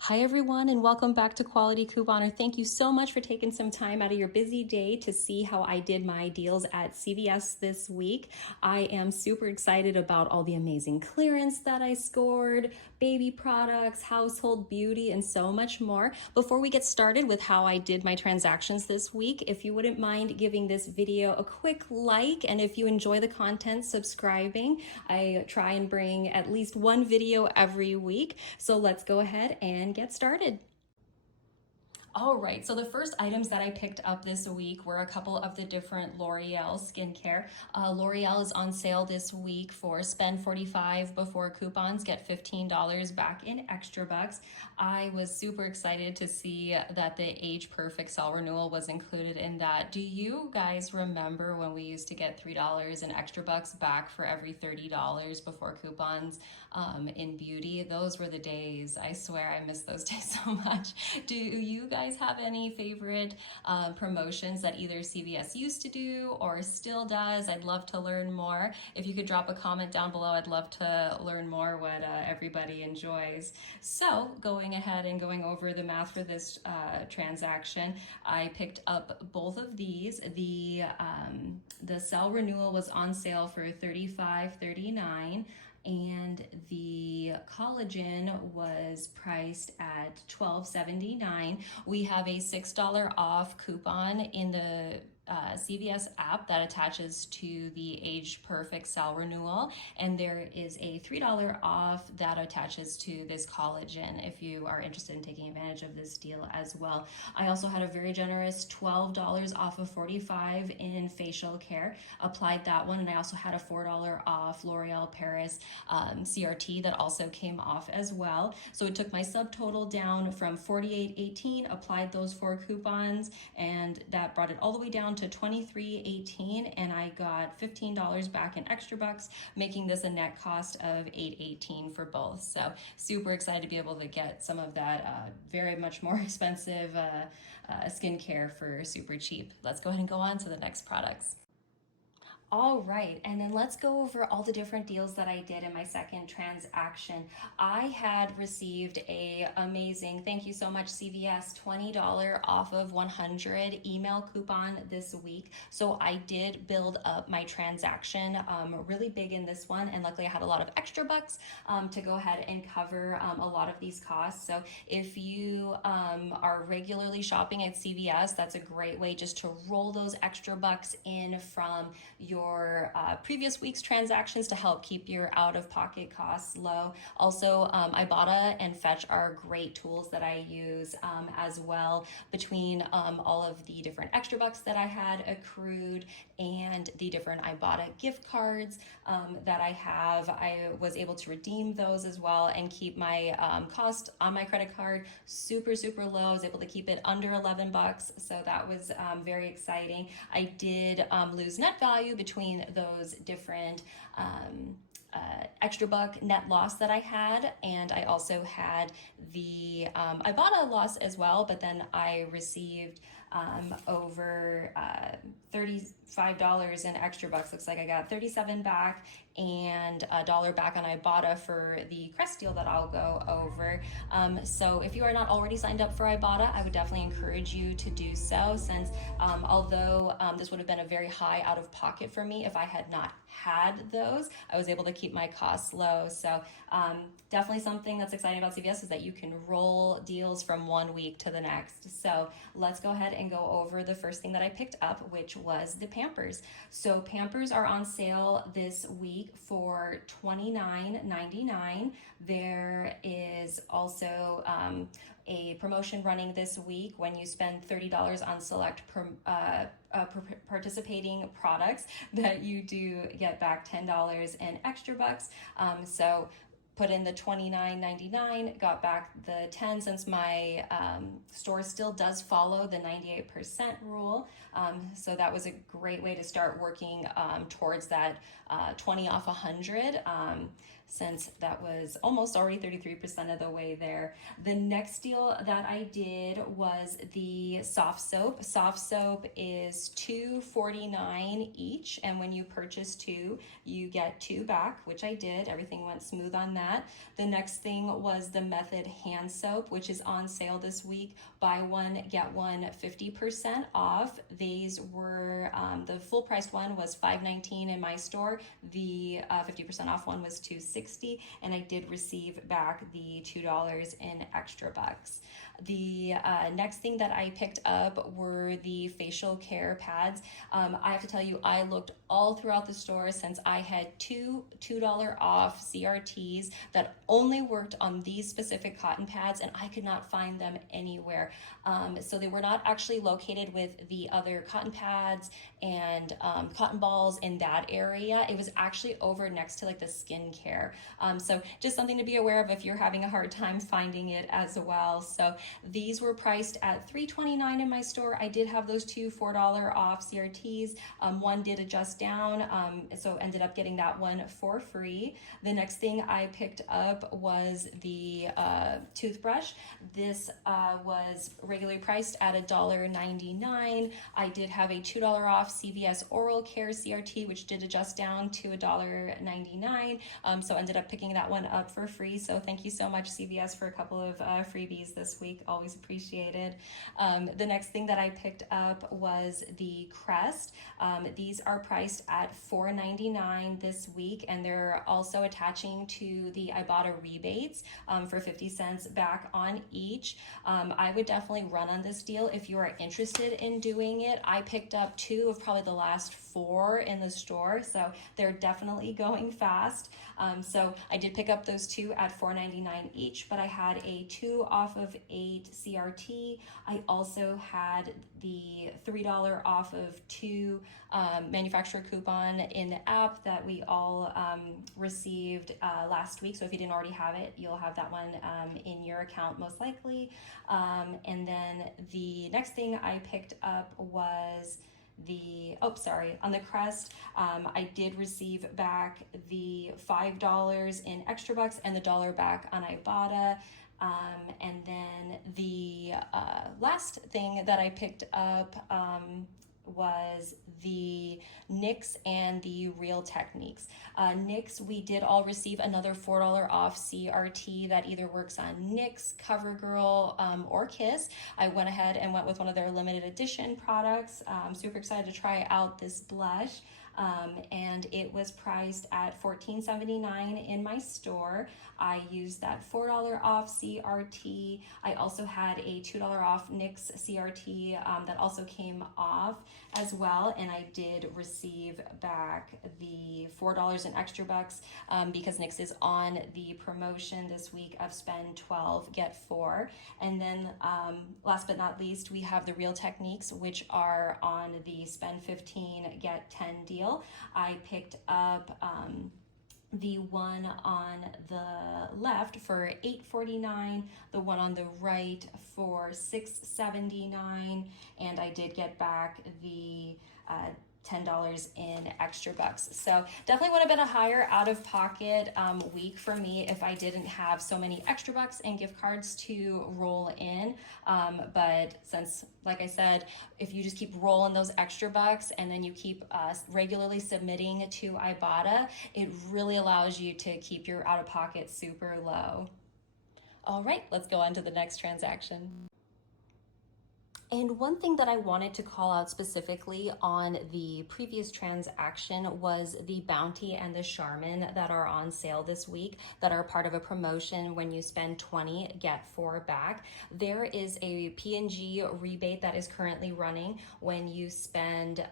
Hi everyone, and welcome back to Quality Couponer. Thank you so much for taking some time out of your busy day to see how I did my deals at CVS this week. I am super excited about all the amazing clearance that I scored, baby products, household beauty, and so much more. Before we get started with how I did my transactions this week, if you wouldn't mind giving this video a quick like, and if you enjoy the content, subscribing. I try and bring at least one video every week. So let's go ahead and get started. All right, so the first items that I picked up this week were a couple of the different L'Oreal skincare. L'Oreal is on sale this week for spend $45 before coupons, get $15 back in extra bucks. I was super excited to see that the Age Perfect Cell Renewal was included in that. Do you guys remember when we used to get $3 in extra bucks back for every $30 before coupons in beauty? Those were the days. I swear I miss those days so much. Do you guys have any favorite promotions that either CVS used to do or still does? I'd love to learn more. If you could drop a comment down below, I'd love to learn more what everybody enjoys. So going ahead and going over the math for this transaction, I picked up both of these. The cell renewal was on sale for $35.39. And the collagen was priced at $12.79. We have a $6 off coupon in the CVS app that attaches to the Age Perfect Cell Renewal, and there is a $3 off that attaches to this collagen if you are interested in taking advantage of this deal as well. I also had a very generous $12 off of $45 in facial care, applied that one, and I also had a $4 off L'Oreal Paris CRT that also came off as well. So it took my subtotal down from $48.18, applied those 4 coupons, and that brought it all the way down to $23.18, and I got $15 back in extra bucks, making this a net cost of $8.18 for both. So super excited to be able to get some of that very much more expensive skincare for super cheap. Let's go ahead and go on to the next products. All right, and then let's go over all the different deals that I did in my second transaction. I had received a amazing, thank you so much CVS, $20 off of 100 email coupon this week. So I did build up my transaction really big in this one, and luckily I had a lot of extra bucks to go ahead and cover a lot of these costs. So if you are regularly shopping at CVS, that's a great way just to roll those extra bucks in from your previous week's transactions to help keep your out-of-pocket costs low. Also, Ibotta and Fetch are great tools that I use as well. Between all of the different extra bucks that I had accrued and the different Ibotta gift cards that I have, I was able to redeem those as well and keep my cost on my credit card super low. I was able to keep it under 11 bucks, so that was very exciting. I did lose net value between those different extra buck net loss that I had, and I also had the Ibotta loss as well, but then I received over $35 in extra bucks. Looks like I got 37 back and $1 back on Ibotta for the Crest deal that I'll go over. So if you are not already signed up for Ibotta, I would definitely encourage you to do so, since although this would have been a very high out of pocket for me if I had not had those, I was able to keep my costs low. So definitely something that's exciting about CVS is that you can roll deals from one week to the next. So let's go ahead and go over the first thing that I picked up, which was the Pampers. So Pampers are on sale this week for $29.99. There is also a promotion running this week when you spend $30 on select participating products that you do get back $10 in extra bucks. So put in the $29.99, got back the 10, since my store still does follow the 98% rule. So that was a great way to start working towards that 20 off 100. since that was almost already 33% of the way there. The next deal that I did was the soft soap. Soft soap is $2.49 each, and when you purchase two, you get two back, which I did. Everything went smooth on that. The next thing was the Method hand soap, which is on sale this week. Buy one, get one 50% off. These were, the full price one was $5.19 in my store. The 50% off one was $2.60, and I did receive back the $2 in extra bucks. The next thing that I picked up were the facial care pads. I have to tell you, I looked all throughout the store since I had two $2 off CRTs that only worked on these specific cotton pads, and I could not find them anywhere. So they were not actually located with the other cotton pads and cotton balls in that area. It was actually over next to like the skincare. So just something to be aware of if you're having a hard time finding it as well. So these were priced at $3.29 in my store. I did have those two $4 off CRTs. One did adjust down, so ended up getting that one for free. The next thing I picked up was the toothbrush. This was regularly priced at $1.99. I did have a $2 off CVS oral care CRT, which did adjust down to $1.99. So ended up picking that one up for free. So thank you so much, CVS, for a couple of freebies this week. Always appreciated. The next thing that I picked up was the Crest. These are priced at $4.99 this week, and they're also attaching to the Ibotta rebates for 50 cents back on each. I would definitely run on this deal if you are interested in doing it. I picked up two of probably the last four in the store, so they're definitely going fast. So I did pick up those two at $4.99 each, but I had a 2 off of 8 CRT. I also had the $3 off of 2 manufacturer coupon in the app that we all received last week. So if you didn't already have it, you'll have that one in your account most likely. And then the next thing I picked up was on the Crest, I did receive back the $5 in extra bucks and the $1 back on Ibotta. And then the last thing that I picked up was the NYX and the Real Techniques. NYX, we did all receive another $4 off CRT that either works on NYX, CoverGirl, or Kiss. I went ahead and went with one of their limited edition products. I'm super excited to try out this blush. And it was priced at $14.79 in my store. I used that $4 off CRT. I also had a $2 off NYX CRT that also came off as well, and I did receive back the $4 in extra bucks because NYX is on the promotion this week of spend 12, get 4. And then last but not least, we have the Real Techniques, which are on the spend 15, get 10 deal. I picked up the one on the left for $8.49, the one on the right for $6.79, and I did get back the $10 in extra bucks. So definitely would have been a higher out-of-pocket week for me if I didn't have so many extra bucks and gift cards to roll in. But since, like I said, if you just keep rolling those extra bucks and then you keep regularly submitting to Ibotta, it really allows you to keep your out-of-pocket super low. All right, let's go on to the next transaction. And one thing that I wanted to call out specifically on the previous transaction was the Bounty and the Charmin that are on sale this week that are part of a promotion. When you spend 20, get 4 back. There is a P&G rebate that is currently running. When you spend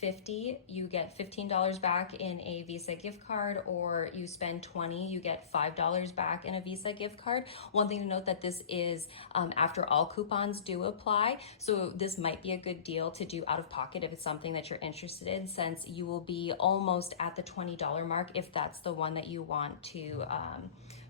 50, you get $15 back in a Visa gift card, or you spend 20, you get $5 back in a Visa gift card. One thing to note that this is after all coupons do apply. So this might be a good deal to do out of pocket if it's something that you're interested in, since you will be almost at the $20 mark if that's the one that you want to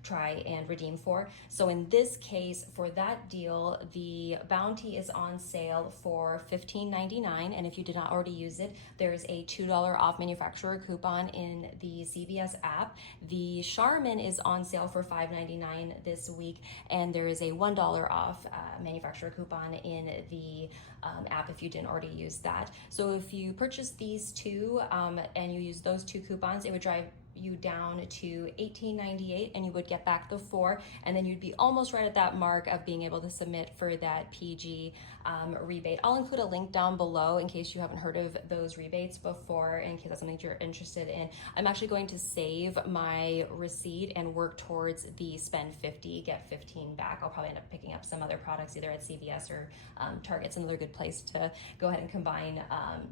try and redeem for. So in this case, for that deal, the bounty is on sale for $15.99, and if you did not already use it, there's a $2 off manufacturer coupon in the CVS app. The Charmin is on sale for $5.99 this week, and there is a $1 off manufacturer coupon in the app if you didn't already use that. So if you purchase these two and you use those two coupons, it would drive you down to $18.98, and you would get back the 4, and then you'd be almost right at that mark of being able to submit for that PG rebate. I'll include a link down below in case you haven't heard of those rebates before, in case that's something you're interested in. I'm actually going to save my receipt and work towards the spend 50, get 15 back. I'll probably end up picking up some other products either at CVS or Target's another good place to go ahead and combine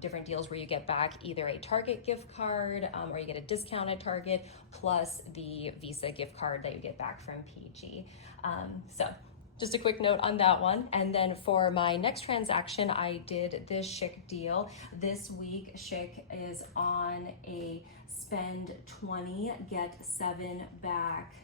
different deals where you get back either a Target gift card or you get a discounted Target plus the Visa gift card that you get back from PG. So just a quick note on that one. And then for my next transaction, I did this Schick deal. This week, Schick is on a spend 20, get 7 back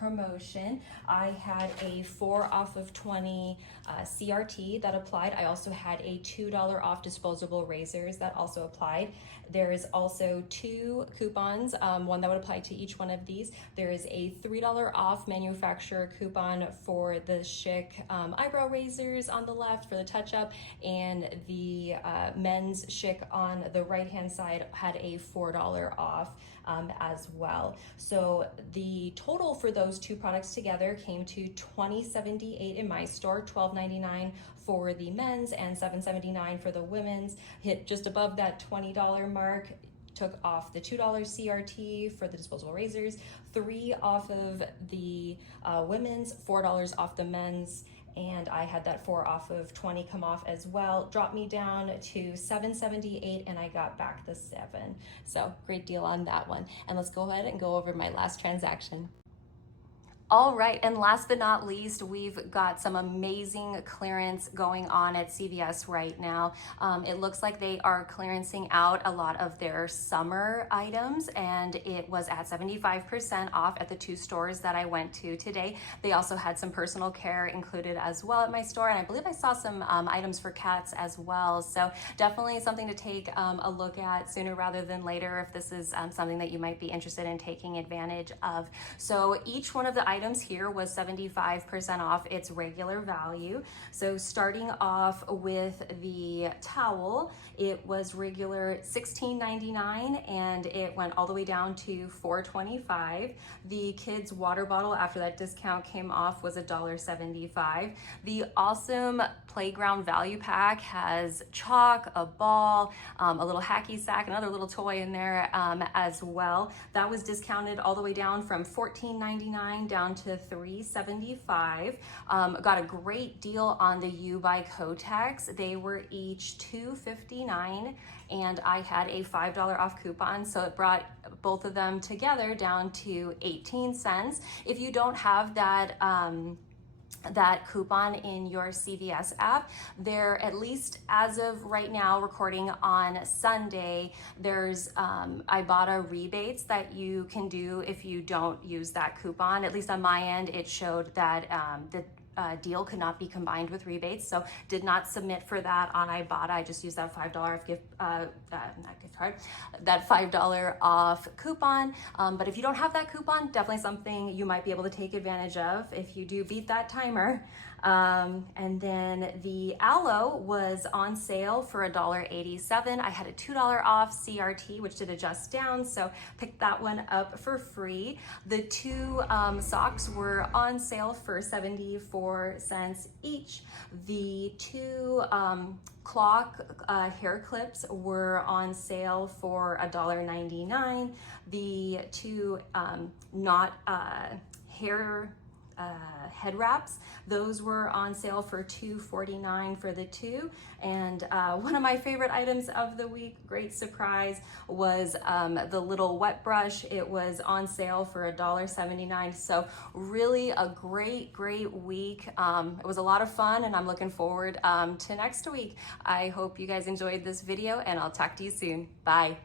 promotion. I had a 4 off of 20 CRT that applied. I also had a $2 off disposable razors that also applied. There is also 2 coupons, one that would apply to each one of these. There is a $3 off manufacturer coupon for the Schick eyebrow razors on the left for the touch-up, and the men's Schick on the right-hand side had a $4 off as well. So the total for those 2 products together came to $20.78 in my store, $12.99 for the men's and $7.79 for the women's. Hit just above that $20 mark. Took off the $2 CRT for the disposable razors, 3 off of the women's, $4 off the men's, and I had that 4 off of 20 come off as well. Dropped me down to $7.78, and I got back the 7. So great deal on that one. And let's go ahead and go over my last transaction. All right, and last but not least, we've got some amazing clearance going on at CVS right now. It looks like they are clearancing out a lot of their summer items, and it was at 75% off at the 2 stores that I went to today. They also had some personal care included as well at my store, and I believe I saw some items for cats as well. So definitely something to take a look at sooner rather than later if this is something that you might be interested in taking advantage of. So each one of the items here was 75% off its regular value. So starting off with the towel, it was regular $16.99 and it went all the way down to $4.25. The kids water bottle after that discount came off was $1.75. The awesome playground value pack has chalk, a ball, a little hacky sack, another little toy in there as well. That was discounted all the way down from $14.99 down to $3.75. Got a great deal on the U by Kotex. They were each $2.59 and I had a $5 off coupon, so it brought both of them together down to 18 cents. If you don't have that that coupon in your CVS app, there, at least as of right now, recording on Sunday, there's Ibotta rebates that you can do if you don't use that coupon. At least on my end, it showed that the deal could not be combined with rebates, so did not submit for that on Ibotta. I just used that $5 that $5 off coupon. But if you don't have that coupon, definitely something you might be able to take advantage of if you do beat that timer. And then the aloe was on sale for $1.87. I had a $2 off CRT, which did adjust down, so picked that one up for free. The 2 socks were on sale for 74 cents each. The 2 clock hair clips were on sale for $1.99. The 2 hair head wraps, those were on sale for $2.49 for the 2. And one of my favorite items of the week, great surprise, was the little wet brush. It was on sale for $1.79. So really a great week. It was a lot of fun, and I'm looking forward to next week. I hope you guys enjoyed this video, and I'll talk to you soon. Bye.